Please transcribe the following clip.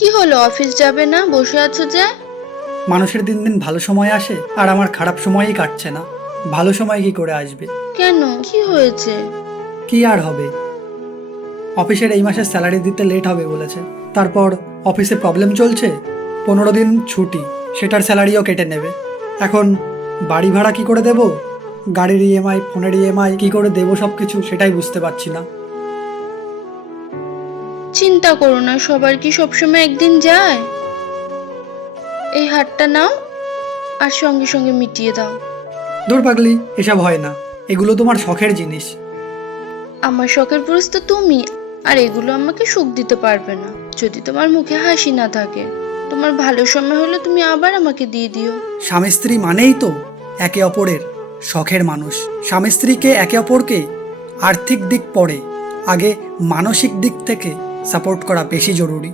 কি হলো, অফিস যাবে না? বসে আছো যে? মানুষের দিন দিন ভালো সময় আসে আর আমার খারাপ সময়ই কাটছে না। ভালো সময় কি করে আসবে? কেন, কি হয়েছে? কি আর হবে, অফিসের এই মাসের স্যালারি দিতে লেট হবে বলেছে। তারপর অফিসে প্রবলেম চলছে, 15 দিন ছুটি, সেটার স্যালারিও কেটে নেবে। এখন বাড়ি ভাড়া কি করে দেব, গাড়ির ইএমআই, ফোনের ইএমআই কি করে দেবো, সব কিছু সেটাই বুঝতে পারছি না। চিন্তা করো না, সবার কি সবসময় একদিন যায়? এই হারটা নাও আর সঙ্গে সঙ্গে মিটিয়ে দাও। দূর পাগলি, এসব হয় না, এগুলো তোমার শখের জিনিস। আমার শখের পুরুষ তো তুমি, আর এগুলো আমাকে সুখ দিতে পারবে না যদি তোমার মুখে হাসি না থাকে। তোমার ভালো সময় হলে তুমি আবার আমাকে দিয়ে দিও। স্বামী স্ত্রী মানেই তো একে অপরের শখের মানুষ। স্বামী স্ত্রীকে একে অপরকে আর্থিক দিক পরে, আগে মানসিক দিক থেকে সাপোর্ট করা বেশি জরুরি।